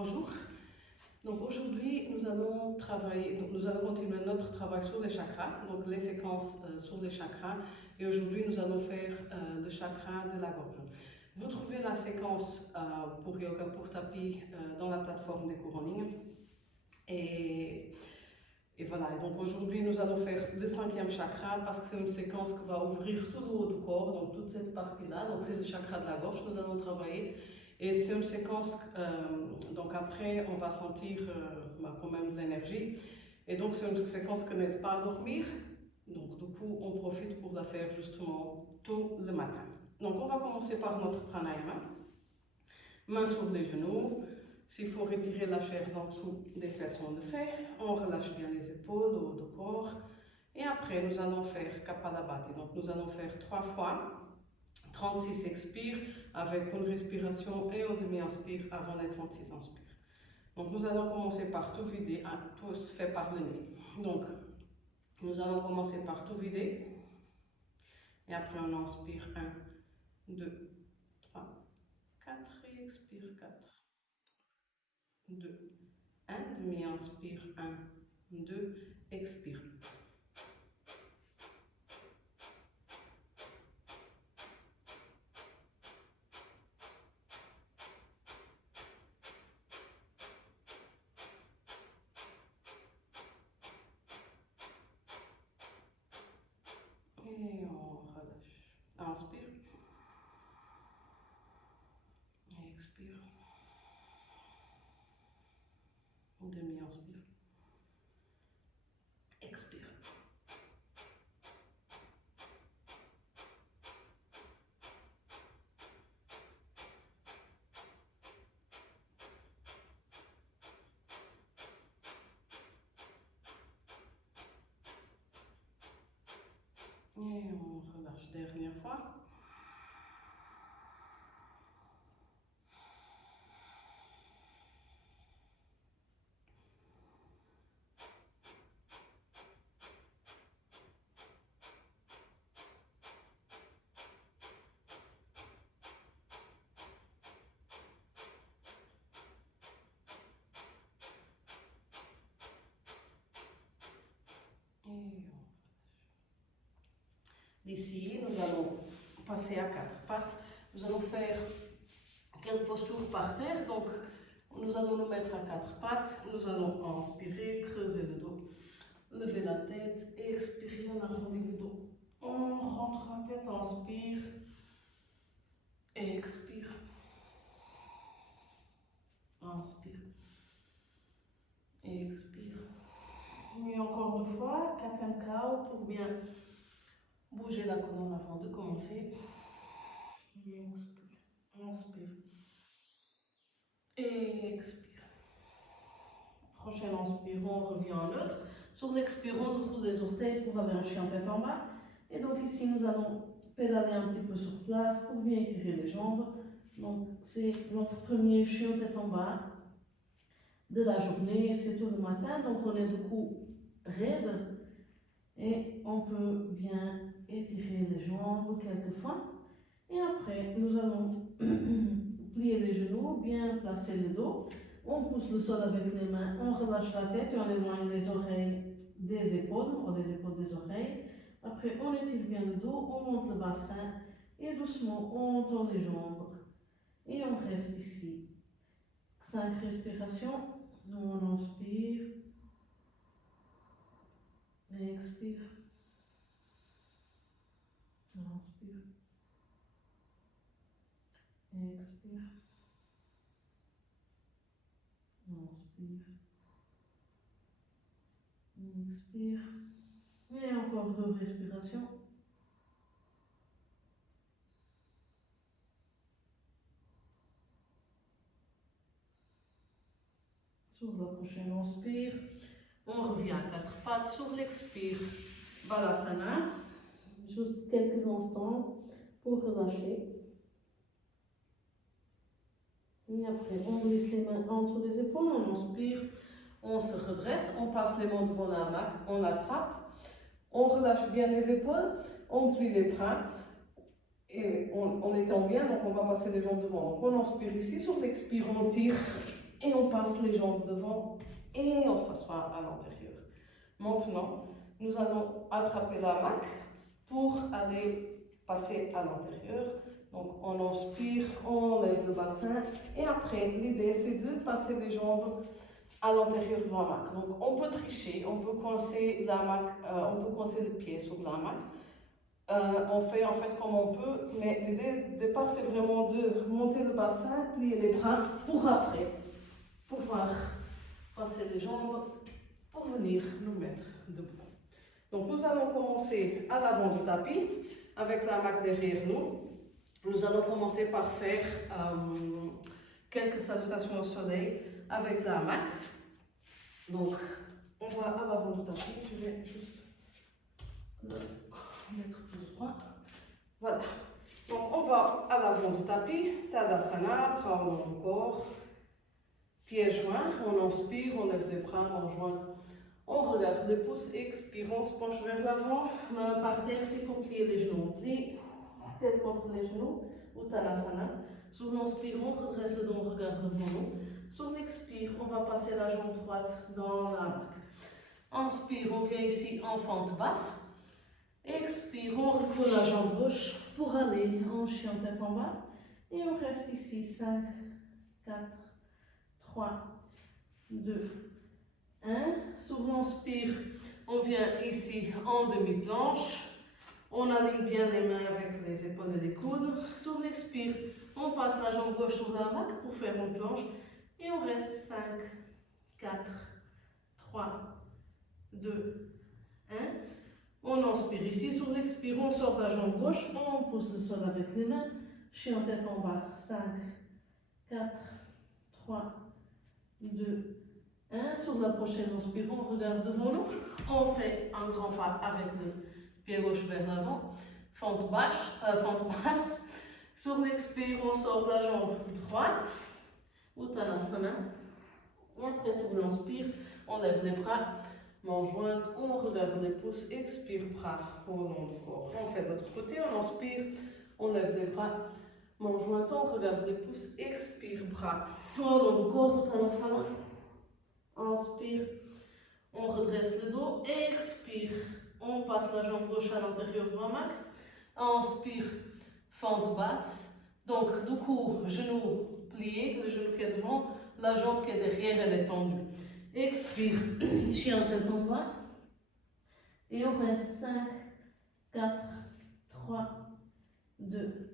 Bonjour. Donc aujourd'hui, nous allons continuer notre travail sur les chakras, donc les séquences sur les chakras. Et aujourd'hui, nous allons faire le chakra de la gorge. Vous trouvez la séquence pour yoga pour tapis dans la plateforme des cours en ligne. Et voilà, et donc aujourd'hui, nous allons faire le 5e chakra parce que c'est une séquence qui va ouvrir tout le haut du corps, donc toute cette partie-là. Donc c'est le chakra de la gorge que nous allons travailler. Et c'est une séquence, donc après, on va sentir quand même de l'énergie. Et donc c'est une séquence qui n'aide pas à dormir. Donc du coup, on profite pour la faire justement tôt le matin. Donc on va commencer par notre pranayama. Mains sur les genoux. S'il faut retirer la chair d'en dessous des fesses, on le fait. On relâche bien les épaules, le haut du corps. Et après, nous allons faire Kapalabhati. Donc nous allons faire 3 fois. 36 expires avec une respiration et un demi-inspire avant les 36 inspires. Donc nous allons commencer par tout vider, tout se fait par le nez. Donc nous allons commencer par tout vider. Et après on inspire 1, 2, 3, 4 et expire 4. 2, 1, demi-inspire 1, 2, expire. Et on relâche. Inspire. Et expire. Demi-inspire. Expire. Et on relâche dernière fois. D'ici, nous allons passer à 4 pattes. Nous allons faire quelques postures par terre. Donc, nous allons nous mettre à 4 pattes. Nous allons inspirer, creuser le dos, lever la tête, expirer, on arrondit le dos. On rentre la tête, inspire, expire, inspire, expire. Et encore 2 fois, cat and cow pour bien bouger la colonne avant de commencer. Et inspire, inspire. Et expire. Prochain inspire, on revient en neutre. Sur l'expire, on ouvre les orteils pour aller en chien tête en bas. Et donc ici, nous allons pédaler un petit peu sur place pour bien étirer les jambes. Donc c'est notre premier chien tête en bas de la journée. C'est tout le matin, donc on est du coup raide. Et on peut bien étirer les jambes quelquefois. Et après, nous allons plier les genoux, bien placer le dos. On pousse le sol avec les mains, on relâche la tête et on éloigne les oreilles des épaules, ou les épaules des oreilles. Après, on étire bien le dos, on monte le bassin et doucement, on tend les jambes. Et on reste ici. 5 respirations. On inspire. Et expire. Inspire. Et expire. Inspire. Inspire. Et encore 2 respirations. Sur la prochaine inspire, on revient à 4 pattes. Sur l'expire, Balasana. Juste quelques instants pour relâcher. Et après, on glisse les mains en dessous des épaules, on inspire, on se redresse, on passe les mains devant la hamac, on l'attrape, on relâche bien les épaules, on plie les bras et on étend bien, donc on va passer les jambes devant. Donc on inspire ici, sur l'expire, on tire et on passe les jambes devant et on s'assoit à l'intérieur. Maintenant, nous allons attraper la hamac pour aller passer à l'intérieur. Donc on inspire, on lève le bassin et après l'idée c'est de passer les jambes à l'intérieur de l'hamac. Donc on peut tricher, on peut coincer l'hamac, on peut coincer le pied sur l'hamac. On fait en fait comme on peut, mais l'idée de départ c'est vraiment de monter le bassin, plier les bras pour après pouvoir passer les jambes pour venir nous mettre debout. Donc nous allons commencer à l'avant du tapis avec l'hamac derrière nous. Nous allons commencer par faire quelques salutations au soleil avec la hamac. Donc, on va à l'avant du tapis. Je vais juste le mettre plus droit. Voilà. Donc, on va à l'avant du tapis. Tadasana, bras au long du corps. Pieds joints. On inspire, on lève les bras, mains jointes. On regarde les pouces, expire, on se penche vers l'avant. Main par terre, s'il faut plier les genoux, on plie. Tête contre les genoux, Uttanasana. Sur l'inspire, on redresse le dos, on regarde devant nous. Sur l'expire, on va passer la jambe droite dans la hamac. Inspire, on vient ici en fente basse. Expire, on recoule la jambe gauche pour aller en chien tête en bas. Et on reste ici, 5, 4, 3, 2, 1. Sur l'inspire, on vient ici en demi-planche. On aligne bien les mains avec les épaules et les coudes. Sur l'expire, on passe la jambe gauche sur la hamac pour faire une planche. Et on reste 5, 4, 3, 2, 1. On inspire ici. Sur l'expire, on sort la jambe gauche. On pousse le sol avec les mains. Chien tête en bas. 5, 4, 3, 2, 1. Sur la prochaine inspire, on regarde devant nous. On fait un grand pas avec le pied gauche vers l'avant, fente basse. Sur l'expire, on sort la jambe droite, Uttanasana. Et après, sur l'inspire, on lève les bras, mains jointes, on regarde les pouces, expire, bras au long du corps. On fait de l'autre côté, on inspire, on lève les bras, mains jointes, on regarde les pouces, expire, bras au long du corps, Uttanasana. Inspire, on redresse le dos, expire. On passe la jambe gauche à l'intérieur de l'hamac. Inspire, fente basse. Donc, du coup, genou plié, le genou qui est devant, la jambe qui est derrière, elle est tendue. Expire, chien tête en bas. Et on reste 5, 4, 3, 2,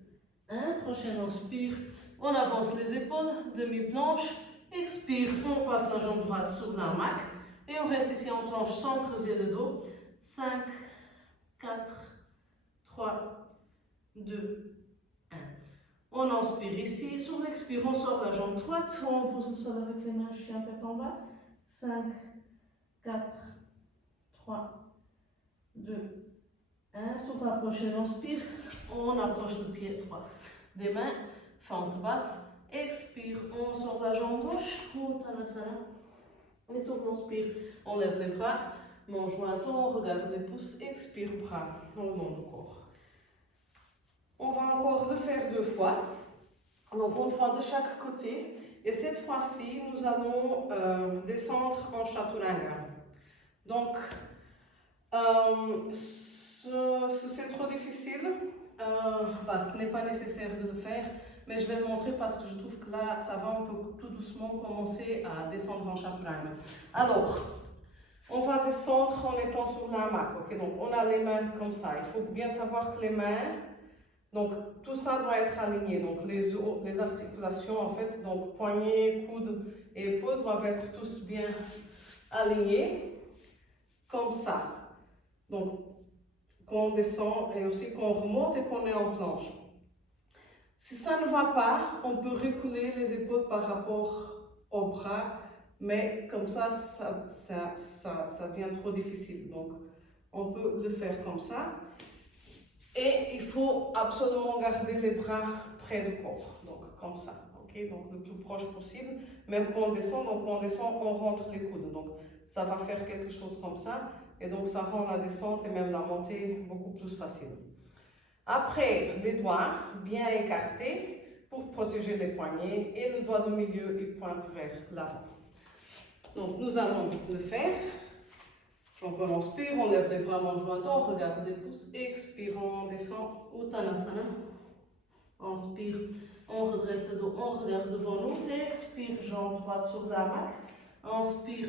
1. Prochaine inspire. On avance les épaules, demi-planche. Expire, on passe la jambe droite sur la hamac. Et on reste ici en planche sans creuser le dos. 5, 4, 3, 2, 1. On inspire ici. Sur l'expire, on sort la jambe droite. On pousse le sol avec les mains, chien tête en bas. 5, 4, 3, 2, 1. Sur la prochaine inspire, on approche le pied droit des mains. Fente basse. Expire, on sort la jambe gauche. Uttanasana. Et sur l'inspire, on lève les bras. Mains jointes, on regarde les pouces, expire, bras au long du corps. On va encore le faire 2 fois. Donc, une fois de chaque côté. Et cette fois-ci, nous allons descendre en chaturanga. Donc, si c'est trop difficile, ce n'est pas nécessaire de le faire. Mais je vais le montrer parce que je trouve que là, ça va, on peut tout doucement commencer à descendre en chaturanga. Alors, on va descendre en étant sur la hamac, ok? Donc, on a les mains comme ça. Il faut bien savoir que les mains, donc tout ça doit être aligné. Donc, les articulations, en fait, donc poignets, coudes et épaules doivent être tous bien alignés, comme ça. Donc, qu'on descend et aussi qu'on remonte et qu'on est en planche. Si ça ne va pas, on peut reculer les épaules par rapport au bras. Mais comme ça devient trop difficile. Donc, on peut le faire comme ça. Et il faut absolument garder les bras près du corps. Donc, comme ça. Okay? Donc, le plus proche possible. Même quand on descend, on rentre les coudes. Donc, ça va faire quelque chose comme ça. Et donc, ça rend la descente et même la montée beaucoup plus facile. Après, les doigts bien écartés pour protéger les poignets et le doigt du milieu il pointe vers l'avant. Donc nous allons le faire. Donc on inspire, on lève les bras en jointant, on regarde les pouces, expire, on descend, Uttanasana. Inspire, on redresse le dos, on regarde devant nous, expire, jambe droite sur la main, inspire,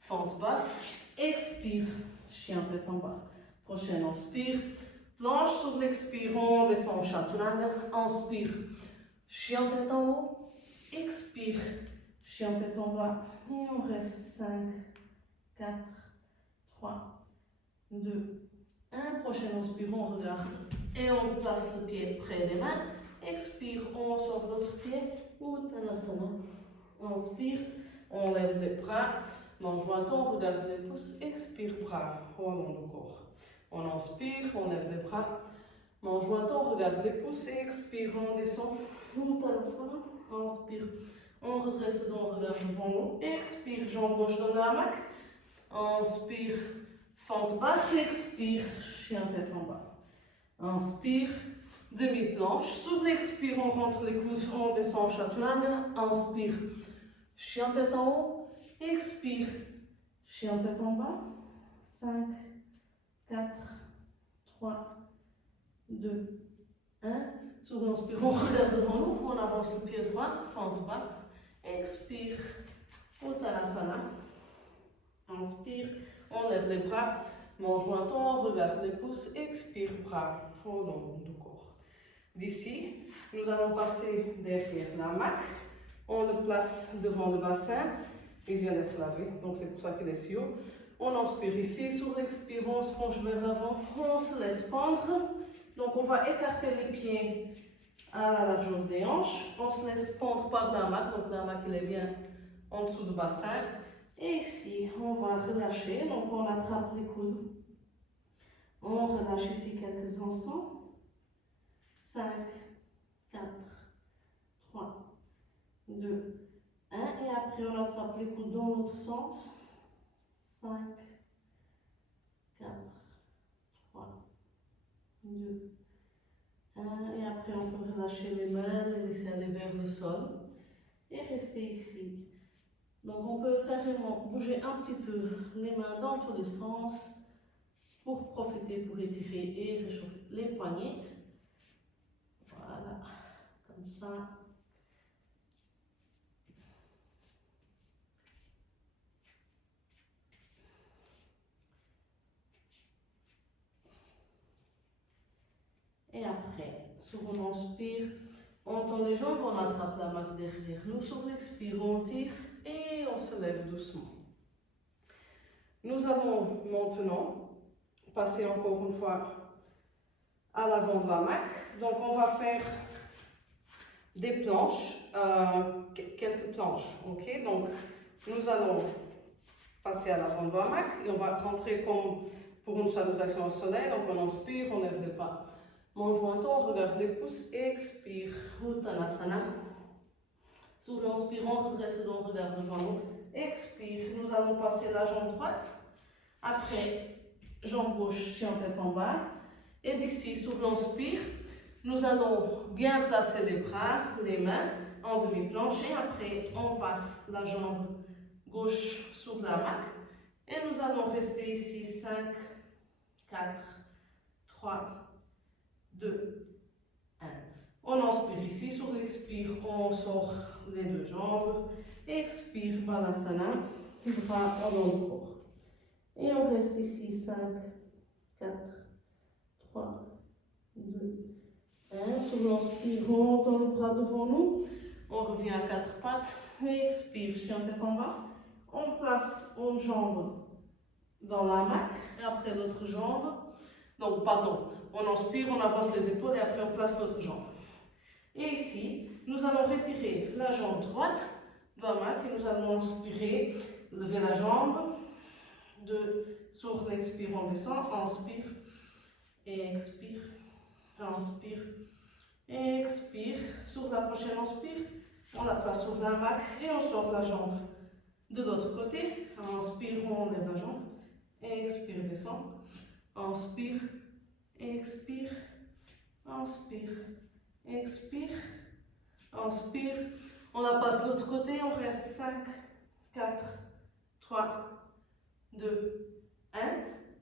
fente basse, expire, chien tête en bas. Prochaine, inspire, planche sur l'expire, on descend, chaturanga, inspire, chien tête en haut, expire, chien tête en bas, et on reste 5, 4, 3, 2, 1. Prochaine, inspire, on regarde et on place le pied près des mains. Expire, on sort l'autre pied, Uttanasana. Inspire, on lève les bras, main jointe, on regarde les pouces, expire, bras au long du corps. On inspire, on lève les bras, main jointe, on regarde les pouces, expire, on descend, Uttanasana. Inspire, on redresse le dos, on regarde devant nous, expire, jambe gauche dans la main, inspire, fente basse, expire, chien tête en bas. Inspire, demi-planche. Sous l'expire, on rentre les coudes, on descend chaturanga. Inspire, chien tête en haut. Expire, chien tête en bas. 5, 4, 3, 2, 1. Sous l'inspire, on regarde devant nous, on avance le pied droit, fente basse. Expire, Uttanasana. Inspire, on lève les bras, main jointe, on regarde les pouces, expire, bras au long du corps. D'ici, nous allons passer derrière la main, on le place devant le bassin, il vient d'être lavé, donc c'est pour ça qu'il est si haut. On inspire ici, sur l'expire, on se penche vers l'avant, on se laisse pendre. Donc on va écarter les pieds à la largeur des hanches, on se laisse pendre par la main, donc la main qui est bien en dessous du bassin. Et ici, on va relâcher, donc on attrape les coudes. On relâche ici quelques instants. 5, 4, 3, 2, 1. Et après, on attrape les coudes dans l'autre sens. 5, 4, 3, 2, 1. Et après, on peut relâcher les mains, les laisser aller vers le sol. Et rester ici. Donc on peut carrément bouger un petit peu les mains dans tous les sens pour profiter, pour étirer et réchauffer les poignets. Voilà, comme ça. Et après, sur on inspire, on tend les jambes, on attrape la main derrière nous. Sur l'expire, on tire et on se lève doucement. Nous allons maintenant passer encore une fois à l'avant de la main. Donc on va faire des planches, quelques planches. Ok, donc nous allons passer à l'avant de la main et on va rentrer comme pour une salutation au soleil. Donc on inspire, on lève les bras. Main jointe, on regarde les pouces, expire, Uttanasana. Sous l'inspire, on redresse le dos, on regarde devant nous. Expire, nous allons passer la jambe droite. Après, jambe gauche, chien tête en bas. Et d'ici, sous l'inspire, nous allons bien placer les bras, les mains en demi-planche. Et après, on passe la jambe gauche sur la main. Et nous allons rester ici 5, 4, 3, 2, 1. On inspire ici, sur l'expire, on sort les deux jambes. Expire, Balasana, bras au long du corps. Et on reste ici 5, 4, 3, 2, 1. Sur l'inspire, on tend le bras devant nous. On revient à quatre pattes. Expire, chien tête en bas. On place une jambe dans la main et après l'autre jambe. Donc, pardon, on inspire, on avance les épaules et après on place l'autre jambe. Et ici, nous allons retirer la jambe droite de la main et nous allons inspirer, lever la jambe. Sur l'expire, on descend, inspire, expire, inspire, expire. Sur la prochaine inspire, on la place sur la main et on sort la jambe de l'autre côté. Inspire, on lève la jambe, expire, descend, inspire, expire, inspire, expire, Inspire. On la passe de l'autre côté. On reste 5, 4, 3, 2, 1.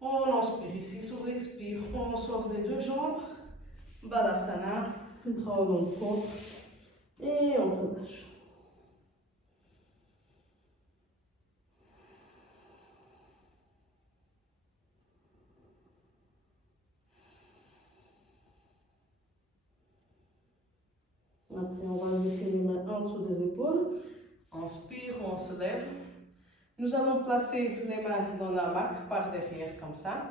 On inspire ici sur l'expire. On sort les deux jambes. Balasana. Bras au long du corps. Et on relâche. Après, on va laisser les mains en dessous des épaules. Inspire, on se lève. Nous allons placer les mains dans la hamac par derrière comme ça.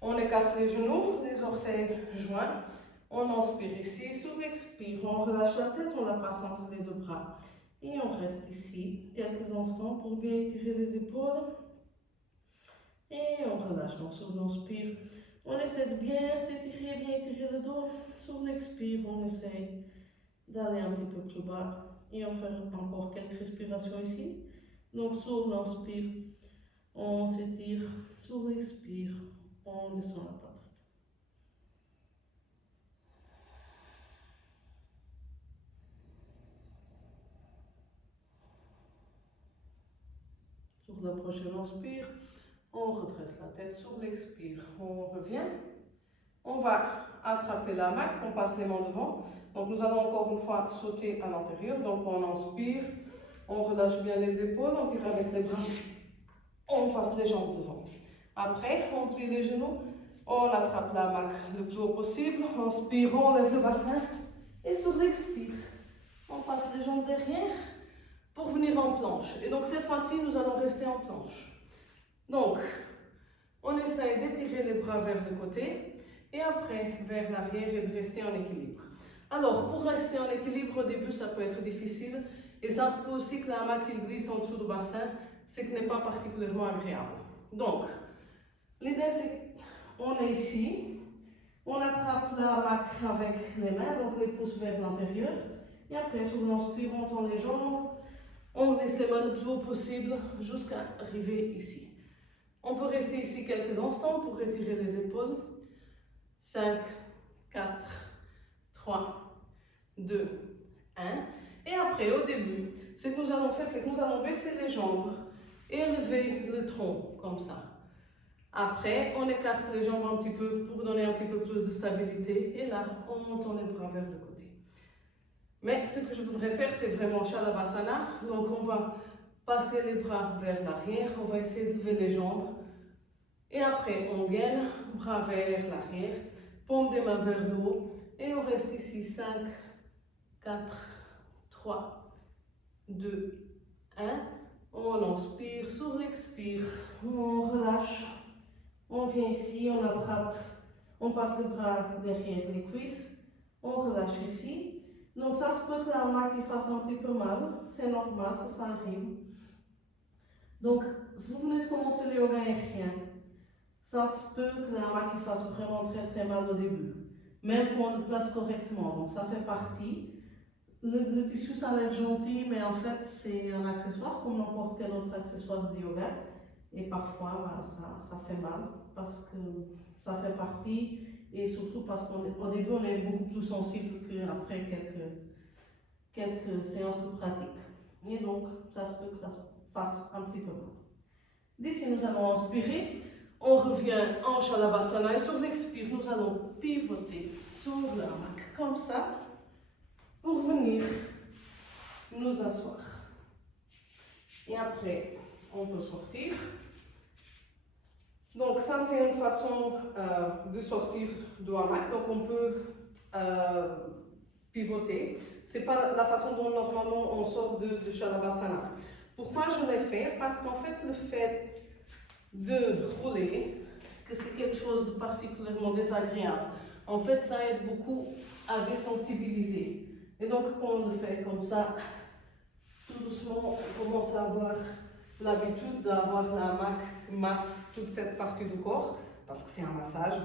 On écarte les genoux, les orteils joints. On inspire ici, sur l'expire, on relâche la tête, on la passe entre les deux bras. Et on reste ici quelques instants pour bien étirer les épaules. Et on relâche. Donc sur l'inspire, on essaie de bien s'étirer, bien étirer le dos. Sur l'expire, on essaie d'aller un petit peu plus bas. Et on fait encore quelques respirations ici. Donc sur l'inspire, on s'étire. Sur l'expire, on descend la poitrine. Sur la prochaine inspire, on redresse la tête. Sur l'expire, on revient. On va attraper la hamac, on passe les mains devant. Donc nous allons encore une fois sauter à l'intérieur. Donc on inspire, on relâche bien les épaules, on tire avec les bras. On passe les jambes devant. Après, on plie les genoux, on attrape la hamac le plus haut possible. Inspire, on lève le bassin. Et sur l'expire, on passe les jambes derrière pour venir en planche. Et donc cette fois-ci, nous allons rester en planche. Donc, on essaye d'étirer les bras vers le côté et après vers l'arrière et de rester en équilibre. Alors, pour rester en équilibre, au début, ça peut être difficile. Et ça se peut aussi que la hamac glisse en dessous du bassin, ce qui n'est pas particulièrement agréable. Donc, l'idée c'est qu'on est ici, on attrape la hamac avec les mains, donc les pouces vers l'intérieur. Et après, sur l'inspire, on tend les jambes, on laisse les mains le plus haut possible jusqu'à arriver ici. On peut rester ici quelques instants pour retirer les épaules. 5, 4, 3, 2, 1. Et après, au début, ce que nous allons faire, c'est que nous allons baisser les jambes et lever le tronc, comme ça. Après, on écarte les jambes un petit peu pour donner un petit peu plus de stabilité. Et là, on monte les bras vers le côté. Mais ce que je voudrais faire, c'est vraiment Shalabhasana. Donc, on va passer les bras vers l'arrière. On va essayer de lever les jambes. Et après, on gaine, bras vers l'arrière, paume des mains vers le haut. Et on reste ici 5, 4, 3, 2, 1. On inspire, sur l'expire, on relâche. On vient ici, on attrape, on passe les bras derrière les cuisses. On relâche ici. Donc ça se peut que la hamac fasse un petit peu mal. C'est normal, ça arrive. Donc, si vous venez de commencer le yoga aérien, ça se peut que la hamac fasse vraiment très très mal au début. Même qu'on le place correctement. Donc ça fait partie. Le tissu, ça a l'air gentil, mais en fait, c'est un accessoire comme n'importe quel autre accessoire de yoga. Et parfois, bah, ça fait mal parce que ça fait partie. Et surtout parce qu'au début, on est beaucoup plus sensible qu'après quelques séances de pratique. Et donc, ça se peut que ça fasse un petit peu mal. D'ici, nous allons inspirer. On revient en Shalabhasana et sur l'expire, nous allons pivoter sur la hamac comme ça pour venir nous asseoir. Et après, on peut sortir. Donc ça, c'est une façon de sortir du hamac. Donc on peut pivoter. C'est pas la façon dont normalement on sort de Shalabhasana. Pourquoi je l'ai fait? Parce qu'en fait, le fait de rouler, que c'est quelque chose de particulièrement désagréable, en fait, ça aide beaucoup à désensibiliser. Et donc, quand on le fait comme ça, tout doucement, on commence à avoir l'habitude d'avoir la hamac qui masse toute cette partie du corps, parce que c'est un massage.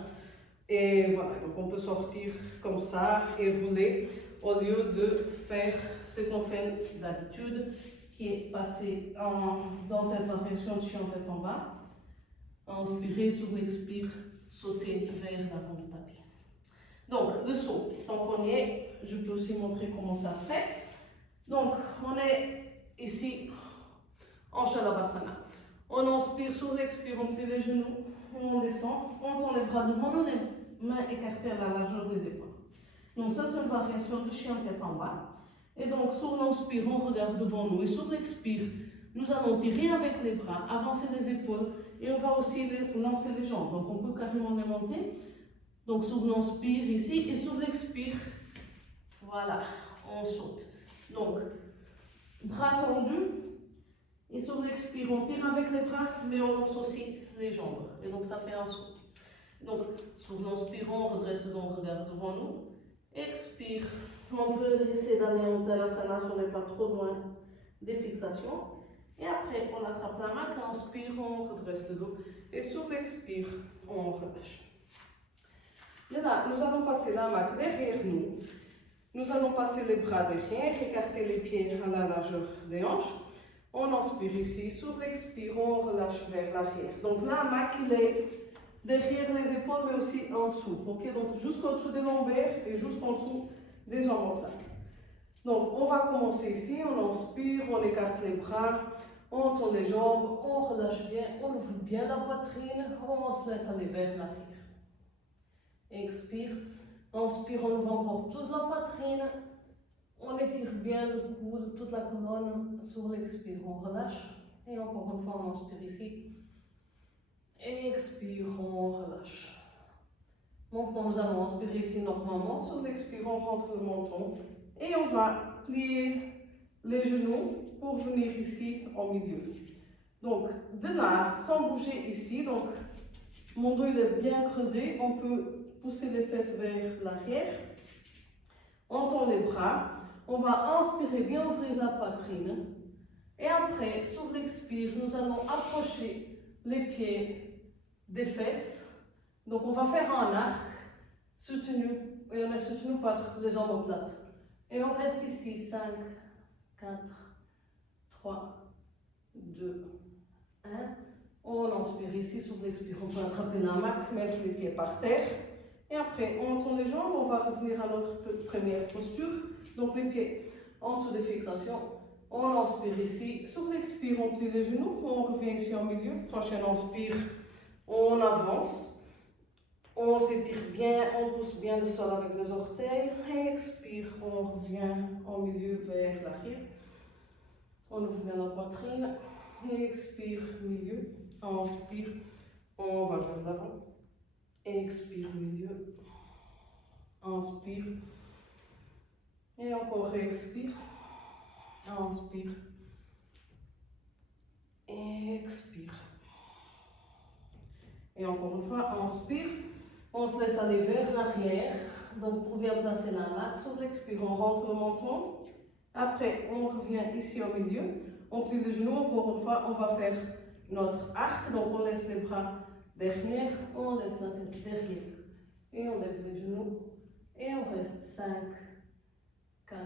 Et voilà, donc on peut sortir comme ça et rouler au lieu de faire ce qu'on fait d'habitude, qui est passer dans cette variation de chien tête en bas. Inspirer sur l'expire, sauter vers l'avant du tapis. Donc, le saut. Donc, premier. Je peux aussi montrer comment ça se fait. Donc, on est ici en Shalabhasana. On inspire, sur l'expire, on plie les genoux, et on descend, on tend les bras devant nous, les mains écartées à la largeur des épaules. Donc ça, c'est une variation de chien tête en bas. Et donc, sur l'inspire, on regarde devant nous. Et sur l'expire, nous allons tirer avec les bras, avancer les épaules. Et on va aussi lancer les jambes. Donc, on peut carrément les monter. Donc, sur l'inspire ici. Et sur l'expire, voilà, on saute. Donc, bras tendus. Et sur l'expire, on tire avec les bras, mais on lance aussi les jambes. Et donc, ça fait un saut. Donc, sur l'inspire, on redresse, on regarde devant nous. Expire. On peut essayer d'aller en Uttanasana si on n'est pas trop loin des fixations. Et après, on attrape la main. Quand on inspire, on redresse le dos. Et sur l'expire, on relâche. Et là, nous allons passer la main derrière nous. Nous allons passer les bras derrière, écarter les pieds à la largeur des hanches. On inspire ici. Sur l'expire, on relâche vers l'arrière. Donc là, la main il est derrière les épaules, mais aussi en dessous. Okay? Donc jusqu'au dessous des lombaires et jusqu'en dessous des omoplates. Donc on va commencer ici. On inspire, on écarte les bras, on tend les jambes, on relâche bien, on ouvre bien la poitrine, on se laisse aller vers l'arrière. Expire, inspire, on ouvre encore plus la poitrine. On étire bien le cou, toute la colonne. Sur l'expire, on relâche. Et encore une fois, on inspire ici. Expire, on relâche. Maintenant, nous allons inspirer ici normalement. Sur l'expire, on rentre le menton. Et on va plier les genoux pour venir ici au milieu. Donc, de là, sans bouger ici, donc mon dos il est bien creusé. On peut pousser les fesses vers l'arrière. On tend les bras. On va inspirer, bien ouvrir la poitrine. Et après, sur l'expire, nous allons approcher les pieds des fesses. Donc, on va faire un arc soutenu, et on est soutenu par les omoplates. Et on reste ici, 5, 4, 3, 2, 1. On inspire ici, sur l'expire, on peut attraper la main, mettre les pieds par terre. Et après, on tend les jambes, on va revenir à notre première posture. Donc les pieds en dessous des fixations. On inspire ici. Sur l'expire, on plie les genoux. On revient ici au milieu. Prochain inspire, on avance. On s'étire bien, on pousse bien le sol avec les orteils. Expire, on revient au milieu vers l'arrière. On ouvre bien la poitrine. Expire, milieu. Inspire, on va vers l'avant. Expire, milieu. Inspire. Et encore expire. Inspire. Expire. Et encore une fois, inspire. On se laisse aller vers l'arrière. Donc pour bien placer la main, sur l'expire, on rentre le menton. Après, on revient ici au milieu. On plie les genoux. Encore une fois, on va faire notre arc. Donc on laisse les bras derrière. On laisse la tête derrière. Et on lève les genoux. Et on reste 5, 4,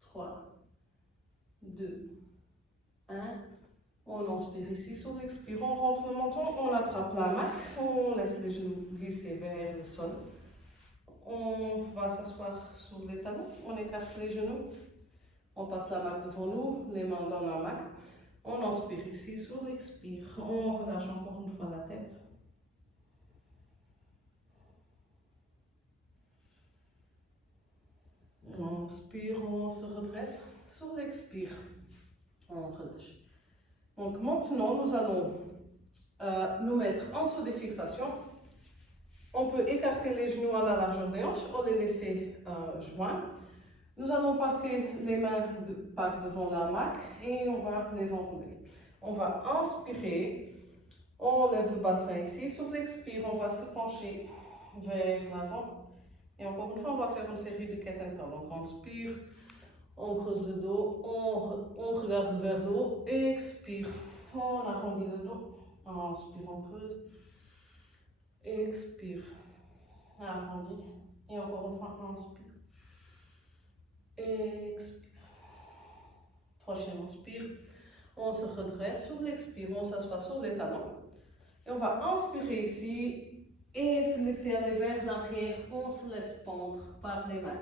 3, 2, 1. On inspire ici, sur l'expire, on rentre le menton, on attrape la main, on laisse les genoux glisser vers le sol. On va s'asseoir sur les talons, on écarte les genoux, on passe la main devant nous, les mains dans la main. On inspire ici, sur l'expire, on relâche encore une fois la tête. On inspire, on se redresse, sur l'expire, on relâche. Donc maintenant, nous allons nous mettre en dessous des fixations. On peut écarter les genoux à la largeur des hanches ou les laisser joints. Nous allons passer les mains par devant la maque et on va les enrouler. On va inspirer, on lève le bassin ici. Sur l'expire, on va se pencher vers l'avant. Et encore une fois, on va faire une série de cat and curl. Donc on inspire. On creuse le dos, on regarde vers le haut, expire, on arrondit le dos, inspire, on creuse, expire, arrondit, et encore une fois, inspire, expire. Prochain inspire, on se redresse, sur l'expire, on s'assoit sur les talons, et on va inspirer ici, et se laisser aller vers l'arrière. On se laisse pendre par les mains.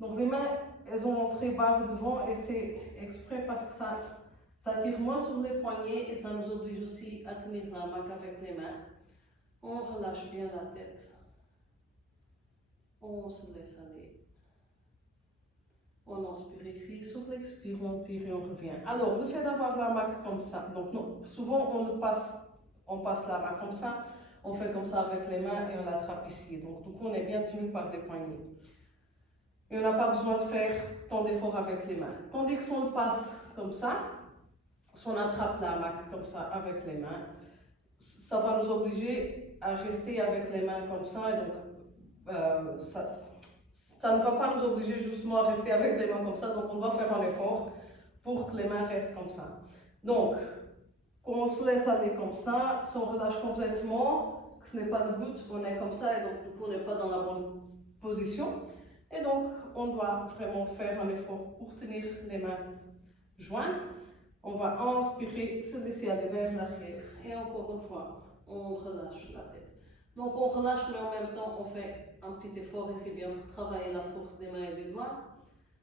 Donc les mains, elles ont montré barre devant et c'est exprès parce que ça tire moins sur les poignets et ça nous oblige aussi à tenir la hamac avec les mains. On relâche bien la tête. On se laisse aller. On inspire ici, sur l'expire, on tire et on revient. Alors, le fait d'avoir la hamac comme ça, donc non, souvent on passe la hamac comme ça, on fait comme ça avec les mains et on l'attrape ici. Donc on est bien tenu par les poignets. Et on n'a pas besoin de faire tant d'efforts avec les mains. Tandis que si on le passe comme ça, si on attrape la hamac comme ça avec les mains, ça va nous obliger à rester avec les mains comme ça. Et donc, ça ne va pas nous obliger justement à rester avec les mains comme ça. Donc, on doit faire un effort pour que les mains restent comme ça. Donc, quand on se laisse aller comme ça, si on relâche complètement, que ce n'est pas le but, on est comme ça et donc on n'est pas dans la bonne position. Et donc, on doit vraiment faire un effort pour tenir les mains jointes. On va inspirer, se laisser aller vers l'arrière. Et encore une fois, on relâche la tête. Donc, on relâche, mais en même temps, on fait un petit effort ici bien pour travailler la force des mains et des doigts.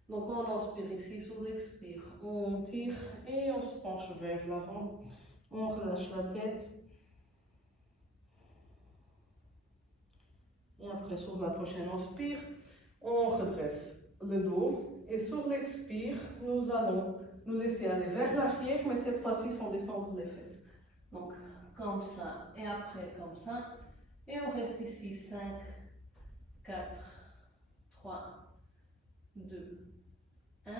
Donc, on inspire ici, sur l'expire, on tire et on se penche vers l'avant. On relâche la tête. Et après, sur la prochaine inspire, on redresse le dos. Et sur l'expire, nous allons nous laisser aller vers l'arrière, mais cette fois-ci sans descendre les fesses. Donc, comme ça, et après comme ça. Et on reste ici, 5, 4, 3, 2, 1.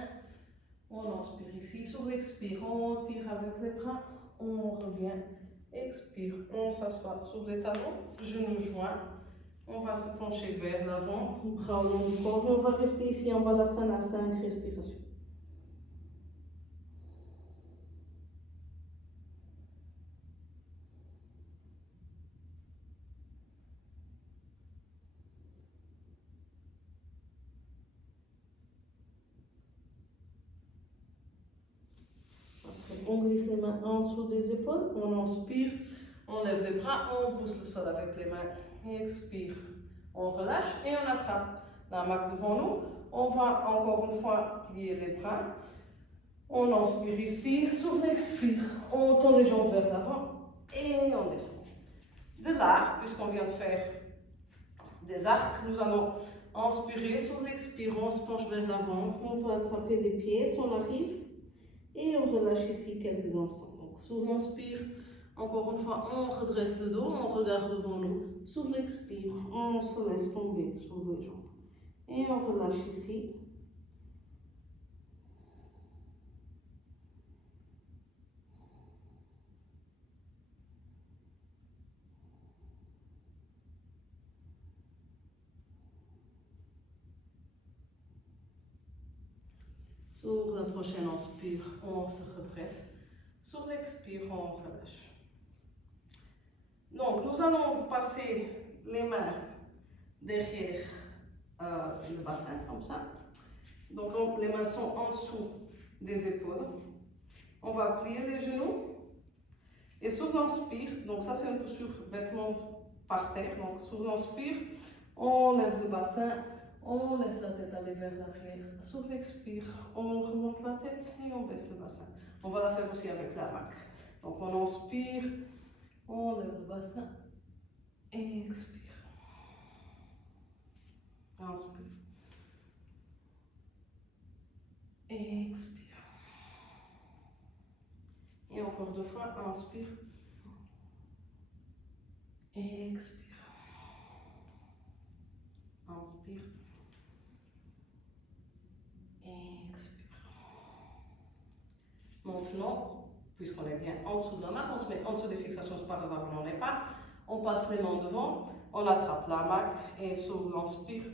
On inspire ici, sur l'expire, on tire avec les bras, on revient, expire, on s'assoit sur les talons, genoux joints. On va se pencher vers l'avant, bras au long du corps, et on va rester ici en Balasana, 5 respirations. On glisse les mains en dessous des épaules, on inspire, on lève les bras, on pousse le sol avec les mains, expire, on relâche et on attrape la hamac devant nous. On va encore une fois plier les bras, on inspire ici, sur l'expire, on tend les jambes vers l'avant et on descend. De là, puisqu'on vient de faire des arcs, nous allons inspirer, sur l'expire, on se penche vers l'avant, on peut attraper les pieds si on arrive. Et on relâche ici quelques instants. Donc, sur l'inspire, encore une fois, on redresse le dos, on regarde devant nous. Sur l'expire, on se laisse tomber sur les jambes. Et on relâche ici. Sur la prochaine inspire, on se redresse. Sur l'expire, on relâche. Donc, nous allons passer les mains derrière le bassin, comme ça. Donc, les mains sont en dessous des épaules. On va plier les genoux. Et sur l'inspire, donc ça c'est une posture bêtement par terre. Donc, sur l'inspire, on lève le bassin. On laisse la tête aller vers l'arrière. Sur l'expire, on remonte la tête et on baisse le bassin. On va la faire aussi avec la hamac. Donc on inspire, on lève le bassin et expire. Inspire. Et expire. Et encore 2 fois, inspire. Et expire. Inspire. Expire. Maintenant, puisqu'on est bien en dessous de la hamac, on se met en dessous des fixations si par hasard on n'en est pas. On passe les mains devant, on attrape la hamac et sur l'inspire,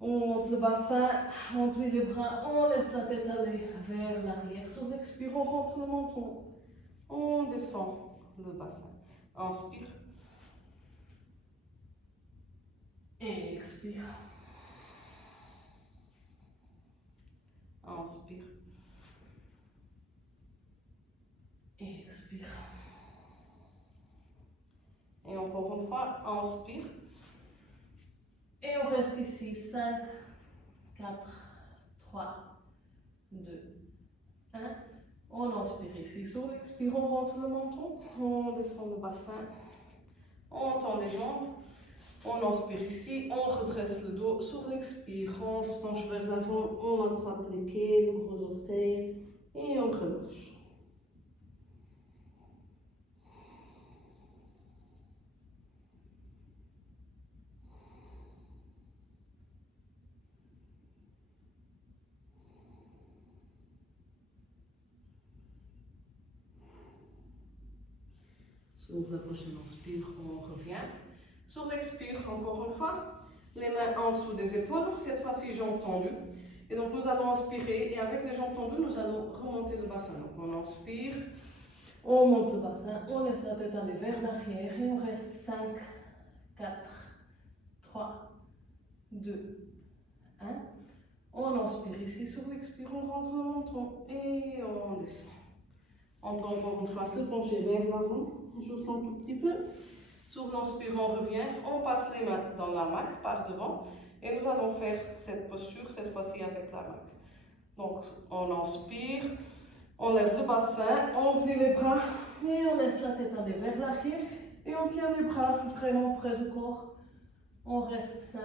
on monte le bassin, on plie les bras, on laisse la tête aller vers l'arrière. Sur l'expire, on rentre le menton, on descend le bassin. Inspire. Et expire. Inspire. Et expire. Et encore une fois, inspire. Et on reste ici. 5, 4, 3, 2, 1. On inspire ici. Sur l'expire, on rentre le menton. On descend le bassin. On tend les jambes. On inspire ici. On redresse le dos. Sur l'expire, on se penche vers l'avant. On attrape les pieds, le gros orteil. Et on relâche. Sur la prochaine inspire, on revient. Sur l'expire, encore une fois, les mains en dessous des épaules, cette fois-ci jambes tendues. Et donc nous allons inspirer et avec les jambes tendues, nous allons remonter le bassin. Donc on inspire, on monte le bassin, on laisse la tête aller vers l'arrière et on reste 5, 4, 3, 2, 1. On inspire ici, sur l'expire, on rentre le menton et on descend. On peut encore une fois se pencher vers l'avant, juste un tout petit peu. Sur l'inspire, on revient, on passe les mains dans la hamac par devant et nous allons faire cette posture cette fois-ci avec la hamac. Donc on inspire, on lève le bassin, on plie les bras et on laisse la tête aller vers l'arrière et on tient les bras vraiment près du corps. On reste 5,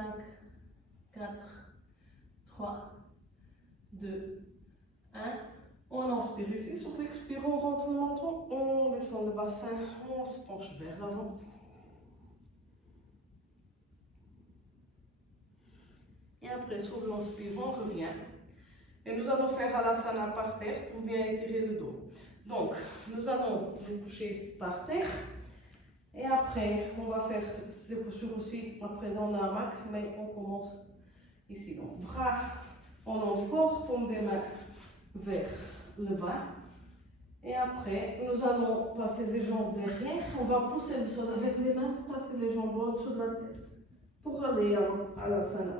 4, 3, 2, 1. On inspire ici, sur l'expire, on rentre le menton, on descend le bassin, on se penche vers l'avant. Et après, sur l'inspire, on revient. Et nous allons faire Alasana par terre pour bien étirer le dos. Donc, nous allons nous coucher par terre. Et après, on va faire ces postures aussi après dans la hamac, mais on commence ici. Donc, bras en corps, paume des mains vers le bas. Et après, nous allons passer les jambes derrière. On va pousser le sol avec les mains, passer les jambes au-dessus de la tête pour aller à l'asana.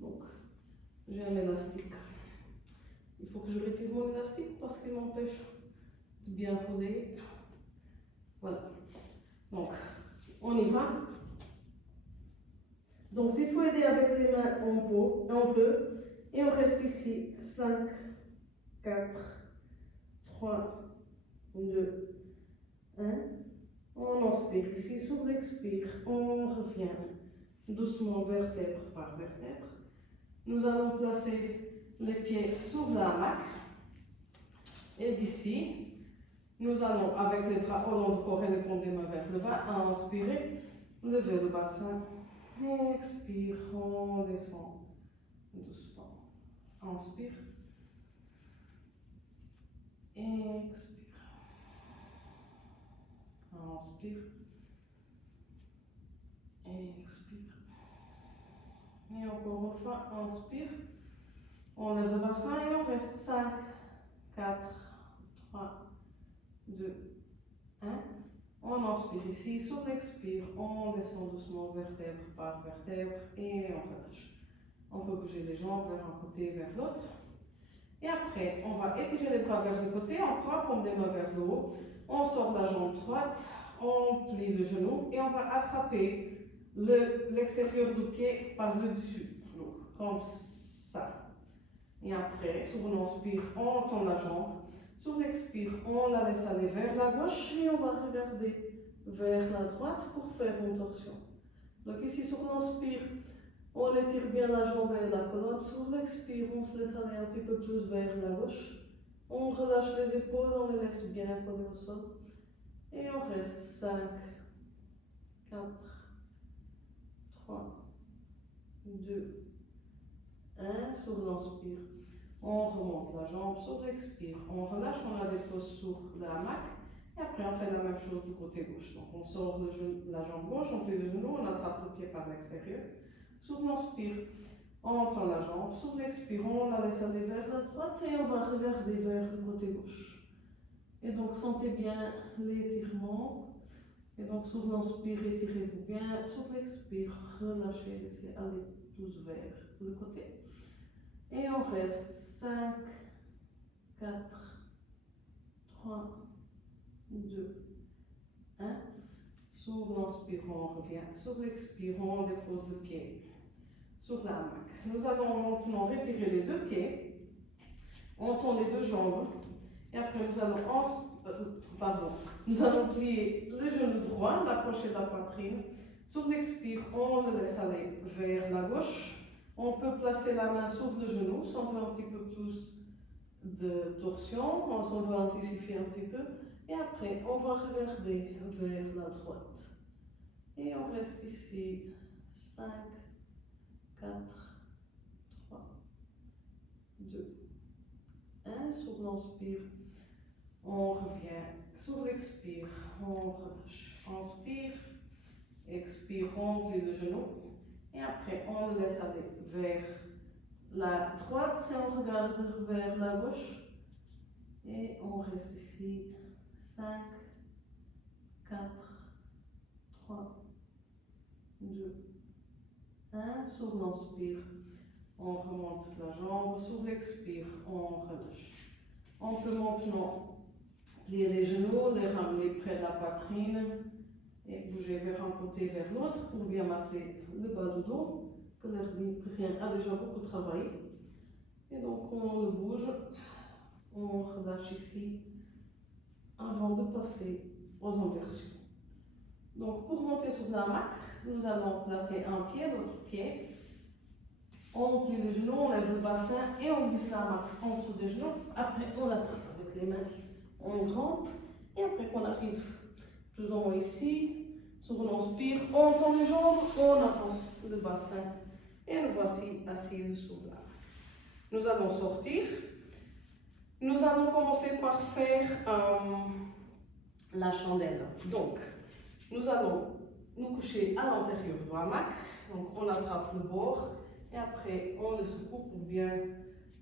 Donc, j'ai un élastique. Il faut que je retire mon élastique parce qu'il m'empêche de bien rouler. Voilà. Donc, on y va. Donc, s'il faut aider avec les mains, on peut. Et on reste ici. 5, 4, 3, 2, 1. On inspire ici, sur l'expire, on revient doucement vertèbre par vertèbre. Nous allons placer les pieds sur la hamac. Et d'ici, nous allons, avec les bras au long du corps et les paumes des mains vers le bas, inspirer, lever le bassin, expire, on descend doucement. Inspire. Expire. Inspire. Expire. Et encore une fois, inspire. On lève le bassin et on reste 5, 4, 3, 2, 1. On inspire ici, sur l'expire, on descend doucement vertèbre par vertèbre et on relâche. On peut bouger les jambes vers un côté et vers l'autre. Et après, on va étirer les bras vers le côté, on prend comme des mains vers le haut. On sort la jambe droite, on plie le genou et on va attraper l'extérieur du pied par le dessus. Donc, comme ça. Et après, sur l'inspire, on tend la jambe. Sur l'expire, on la laisse aller vers la gauche et on va regarder vers la droite pour faire une torsion. Donc ici, sur l'inspire, on étire bien la jambe et la colonne. Sur l'expire, on se laisse aller un petit peu plus vers la gauche. On relâche les épaules, on les laisse bien coller au sol. Et on reste 5, 4, 3, 2, 1. Sur l'inspire, on remonte la jambe. Sur l'expire, on relâche, on la dépose sur la hamac. Et après, on fait la même chose du côté gauche. Donc, on sort la jambe gauche, on plie le genou, on attrape le pied par l'extérieur. Sur l'inspire, on tend la jambe. Sur l'expire, on la laisse aller vers la droite et on va regarder vers le côté gauche. Et donc, sentez bien l'étirement. Et donc, sur l'inspire, étirez-vous bien. Sur l'expire, relâchez, laissez aller tous vers le côté. Et on reste 5, 4, 3, 2, 1. Sur l'inspirant, on revient. Sur l'expirant, on dépose le pied sur la hamac. Nous allons maintenant retirer les deux pieds. On tend les deux jambes. Et après, nous allons plier le genou droit, l'approcher de la poitrine. Sur l'expire, on le laisse aller vers la gauche. On peut placer la main sur le genou si on veut un petit peu plus de torsion, si on veut intensifier un petit peu. Et après, on va regarder vers la droite. Et on reste ici. 5, 4, 3, 2, 1. Sur l'inspire, on revient. Sur l'expire, on relâche. Inspire, expire, on plie le genou. Et après, on le laisse aller vers la droite et on regarde vers la gauche. Et on reste ici. 5, 4, 3, 2, 1. Sur l'inspire, on remonte la jambe. Sur l'expire, on relâche. On peut maintenant plier les genoux, les ramener près de la poitrine et bouger vers un côté, vers l'autre pour bien masser le bas du dos, que rien a déjà beaucoup travaillé. Et donc on le bouge, on relâche ici avant de passer aux inversions. Donc pour monter sur la hamac, nous allons placer un pied, l'autre pied. On plie les genoux, on lève le bassin et on glisse la hamac en dessous des genoux. Après on l'attrape avec les mains, on grimpe et après qu'on arrive plus ou moins ici, sur l'inspire, on tend les jambes, on avance le bassin et nous voici assises sur la hamac. Nous allons sortir. Nous allons commencer par faire la chandelle. Donc, nous allons nous coucher à l'intérieur de la hamac. Donc, on attrape le bord et après, on le secoue pour bien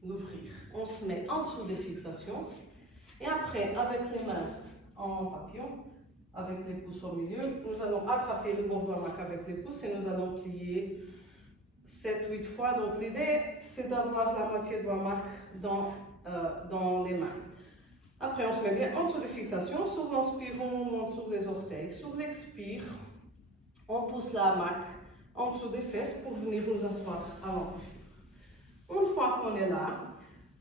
l'ouvrir. On se met en dessous des fixations. Et après, avec les mains en papillon, avec les pouces au milieu, nous allons attraper le bord de la hamac avec les pouces et nous allons plier 7-8 fois. Donc, l'idée, c'est d'avoir la moitié de la hamac dans les mains. Après, on se met bien en dessous des fixations. Sur l'inspire, on monte sur les orteils. Sur l'expire, on pousse la hamac en dessous des fesses pour venir nous asseoir à l'intérieur. Une fois qu'on est là,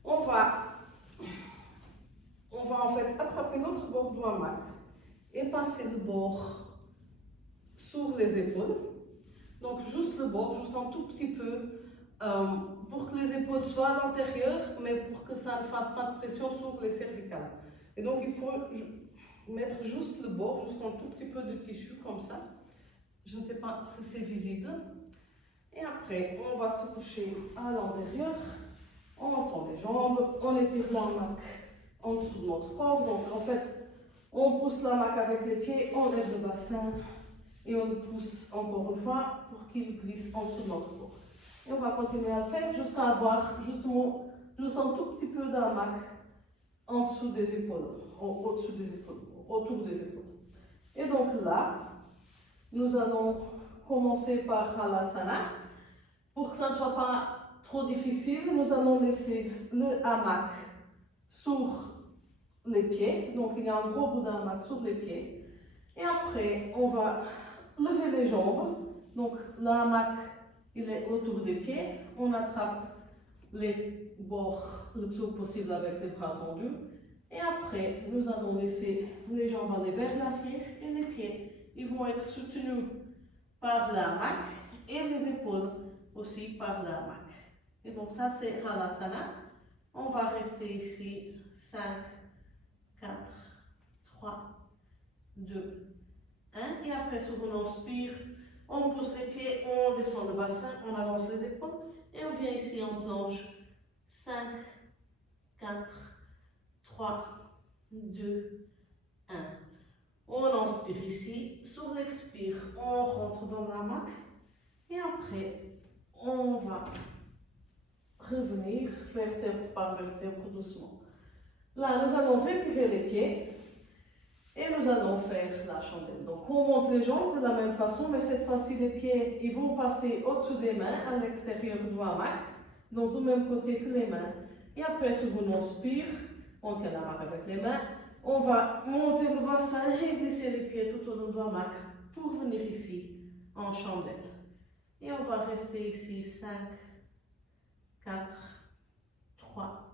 on va en fait attraper l'autre bord de la hamac et passer le bord sur les épaules. Donc juste le bord, juste un tout petit peu, pour que les épaules soient à l'intérieur, mais pour que ça ne fasse pas de pression sur les cervicales. Et donc il faut mettre juste le bord, juste un tout petit peu de tissu comme ça. Je ne sais pas si c'est visible. Et après, on va se coucher à l'intérieur. On tend les jambes, on étire la hamac en dessous de notre corps. Donc en fait, on pousse la hamac avec les pieds, on lève le bassin et on le pousse encore une fois pour qu'il glisse en dessous de notre corps. Et on va continuer à le faire jusqu'à avoir justement juste un tout petit peu de hamac en dessous des épaules, au-dessus des épaules, autour des épaules. Et donc là, nous allons commencer par Halasana. Pour que ça ne soit pas trop difficile, nous allons laisser le hamac sur les pieds. Donc il y a un gros bout de hamac sur les pieds. Et après, on va lever les jambes. Donc le hamac, il est autour des pieds. On attrape les bords le plus possible avec les bras tendus. Et après, nous allons laisser les jambes aller vers l'arrière et les pieds, ils vont être soutenus par la hamac et les épaules aussi par la hamac. Et donc ça, c'est Halasana. On va rester ici 5, 4, 3, 2, 1. Et après, sur on inspire, on pousse les pieds, on descend le bassin, on avance les épaules et on vient ici en planche. 5, 4, 3, 2, 1. On inspire ici. Sur l'expire, on rentre dans la hamac. Et après, on va revenir vertèbre par vertèbre doucement. Là, nous allons retirer les pieds. Et nous allons faire la chandelle. Donc, on monte les jambes de la même façon, mais cette fois-ci, les pieds, ils vont passer au-dessus des mains, à l'extérieur du hamac. Donc, du même côté que les mains. Et après, si on inspire, on tient la hamac avec les mains. On va monter le bassin et glisser les pieds tout au long du hamac pour venir ici en chandelle. Et on va rester ici 5, 4, 3,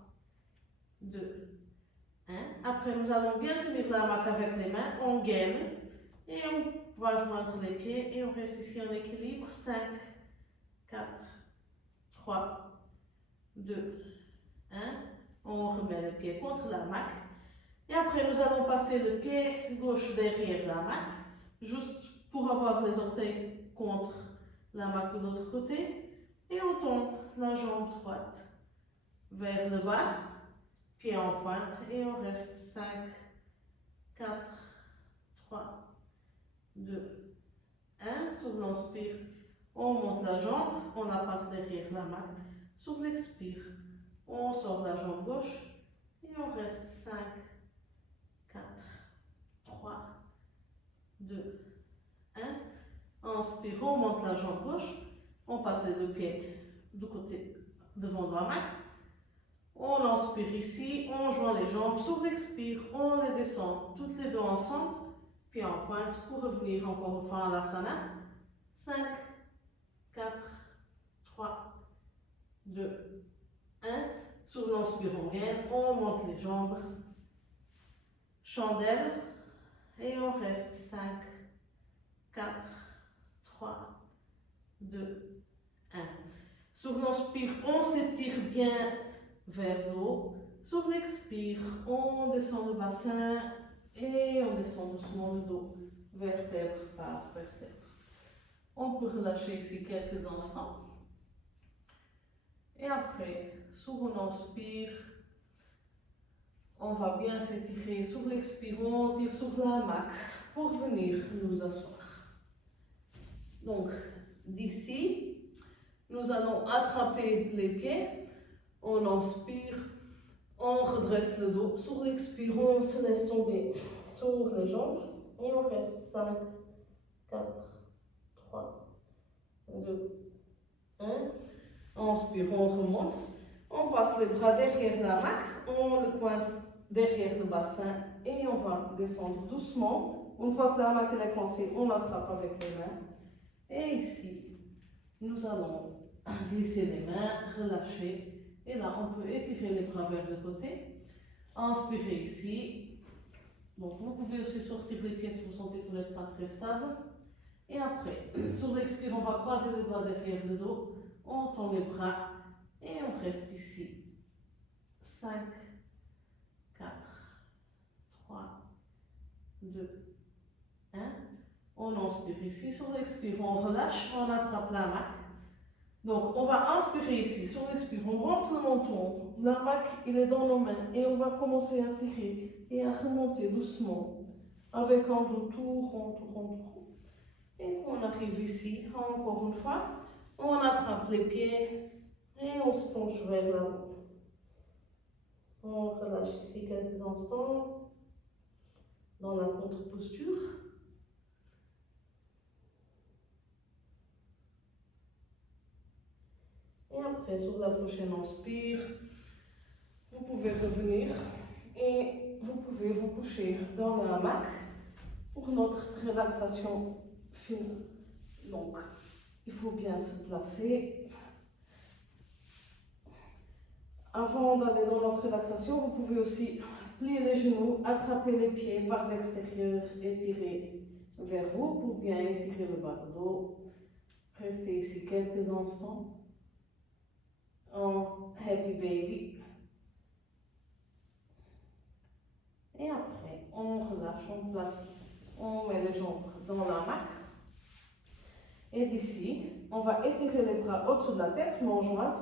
2, 1. Après, nous allons bien tenir la hamac avec les mains, on gaine et on va joindre les pieds et on reste ici en équilibre. 5, 4, 3, 2, 1. On remet le pied contre la hamac. Et après, nous allons passer le pied gauche derrière la hamac, juste pour avoir les orteils contre la hamac de l'autre côté. Et on tombe la jambe droite vers le bas, pied en pointe, et on reste 5, 4, 3, 2, 1. Sur l'inspire, on monte la jambe, on la passe derrière la hamac. Sur l'expire, on sort la jambe gauche et on reste 5, 4, 3, 2, 1. Inspire, on monte la jambe gauche, on passe les deux pieds du côté devant la hamac. On inspire ici, on joint les jambes. Sur l'expire, on les descend toutes les deux ensemble, pieds en pointe pour revenir encore une fois à l'asana. 5, 4, 3, 2, 1. Sur l'inspire, on gaine, on monte les jambes. Chandelle. Et on reste 5, 4, 3, 2, 1. Sur l'inspire, on s'étire bien vers le haut. Sur l'expire, on descend le bassin et on descend doucement le dos, vertèbre par vertèbre. On peut relâcher ici quelques instants. Et après, sur un inspire, on va bien s'étirer. Sur l'expire, on tire sur la hamac pour venir nous asseoir. Donc, d'ici, nous allons attraper les pieds. On inspire, on redresse le dos. Sur l'expire, on se laisse tomber sur les jambes. Et on reste 5, 4, 3, 2, 1. Inspire, on remonte. On passe les bras derrière la hamac. On le coince derrière le bassin. Et on va descendre doucement. Une fois que la hamac est coincée, on l'attrape avec les mains. Et ici, nous allons glisser les mains, relâcher. Et là, on peut étirer les bras vers le côté. Inspirez ici. Donc, vous pouvez aussi sortir les pieds si vous sentez que vous n'êtes pas très stable. Et après, sur l'expire, on va croiser les doigts derrière le dos. On tend les bras et on reste ici. 5, 4, 3, 2, 1. On inspire ici. Sur l'expire, on relâche, on attrape la hamac. Donc, on va inspirer ici. Sur l'expire, on rentre le menton. La hamac, il est dans nos mains. Et on va commencer à tirer et à remonter doucement. Avec un dos tout rond, tout rond, tout rond. Et on arrive ici, encore une fois. On attrape les pieds et on se penche vers l'avant. On relâche ici quelques instants dans la contre-posture. Et après, sur la prochaine inspire, vous pouvez revenir et vous pouvez vous coucher dans le hamac pour notre relaxation finale. Donc, il faut bien se placer. Avant d'aller dans notre relaxation, vous pouvez aussi plier les genoux, attraper les pieds par l'extérieur et tirer vers vous pour bien étirer le bas du dos. Restez ici quelques instants en happy baby. Et après, on relâche, on place, on met les jambes dans la hamac. Et d'ici, on va étirer les bras au-dessus de la tête, main jointe.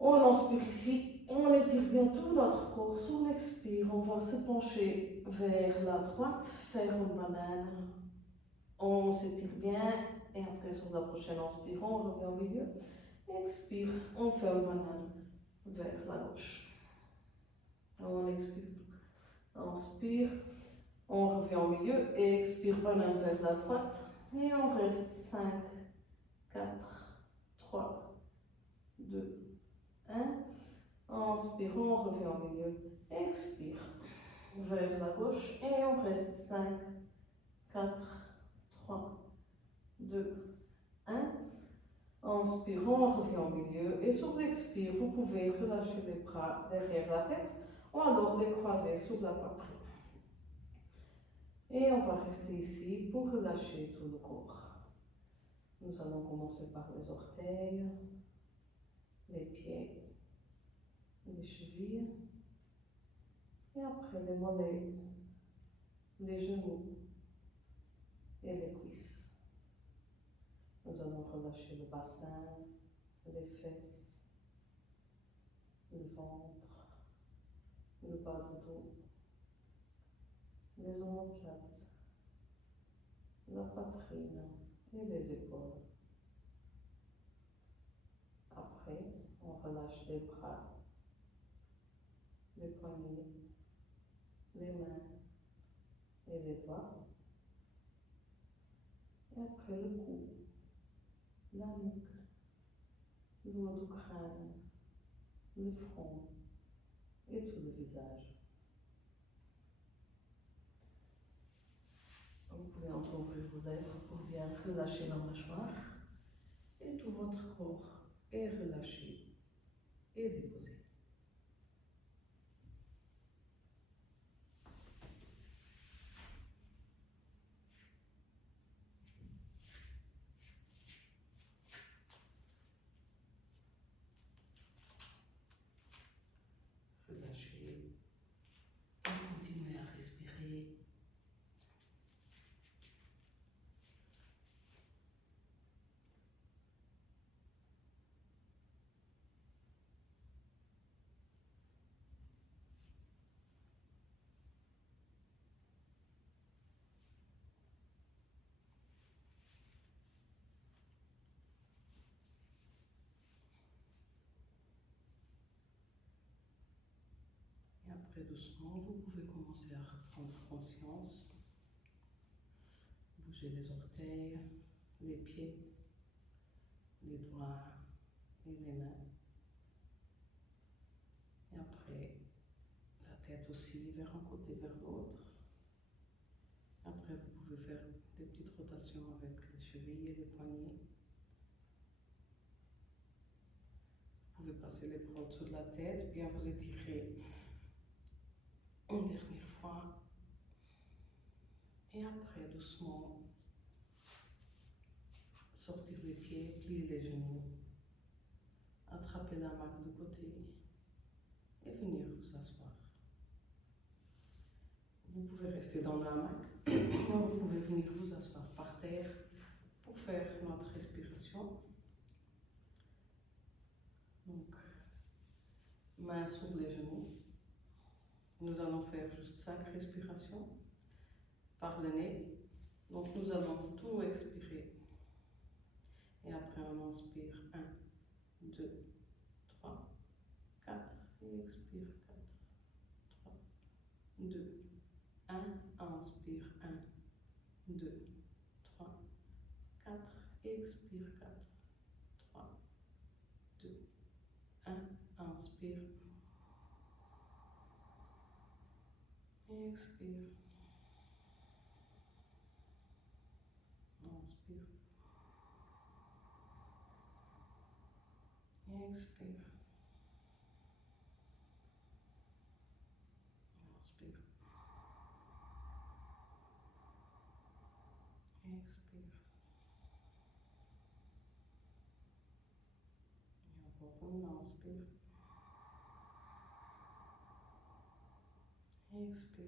On inspire ici, on étire bien tout notre corps. Sur l'expire, on va se pencher vers la droite, faire une banane. On s'étire bien et après sur la prochaine inspire, on revient au milieu. Expire, on fait une banane vers la gauche. On expire. Inspire, on revient au milieu et expire, banane vers la droite. Et on reste 5, 4, 3, 2, 1. Inspire, on revient au milieu. Expire vers la gauche et on reste 5, 4, 3, 2, 1. Inspirons, on revient au milieu. Et sur l'expire, vous pouvez relâcher les bras derrière la tête ou alors les croiser sur la poitrine. Et on va rester ici pour relâcher tout le corps. Nous allons commencer par les orteils, les pieds, les chevilles, et après les mollets, les genoux et les cuisses. Nous allons relâcher le bassin, les fesses, le ventre, le bas du dos, les omoplates, la poitrine et les épaules. Après, on relâche les bras, les poignets, les mains et les doigts. Et après le cou, la nuque, le haut du crâne, le front et tout le visage. Vous pouvez entrouvrir vos lèvres pour bien relâcher la mâchoire et tout votre corps est relâché et déposé. Relâchez et continuez à respirer. Et après, doucement, vous pouvez commencer à reprendre conscience. Bougez les orteils, les pieds, les doigts et les mains. Et après, la tête aussi vers un côté, vers l'autre. Après, vous pouvez faire des petites rotations avec les chevilles et les poignets. Vous pouvez passer les bras au-dessous de la tête, bien vous étirer une dernière fois. Et après, doucement, sortir les pieds, plier les genoux, attraper la main de côté et venir vous asseoir. Vous pouvez rester dans la hamac, ou vous pouvez venir vous asseoir par terre pour faire notre respiration. Donc, main sur les genoux. Nous allons faire juste 5 respirations par le nez. Donc, nous allons tout expirer. Et après, on inspire 1, 2, 3, 4. Et expire 4, 3, 2, 1. Inspire 1, 2, 3, 4. Et expire 4, 3, 2, 1. Inspire. Et expire. Inspire. Et expire. Inspire. Et expire. Et encore une, inspire. Et expire.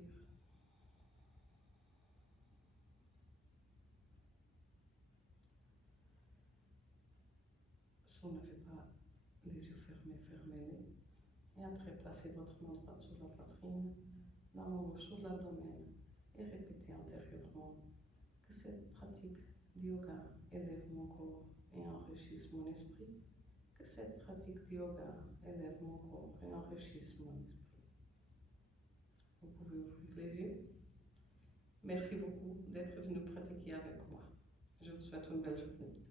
Si on ne fait pas les yeux fermés, fermez-les. Et après, placez votre main droite sur la poitrine, la main gauche sur l'abdomen et répétez intérieurement que cette pratique de yoga élève mon corps et enrichisse mon esprit. Que cette pratique de yoga élève mon corps et enrichisse mon esprit. Vous pouvez ouvrir les yeux. Merci beaucoup d'être venu pratiquer avec moi. Je vous souhaite une belle journée.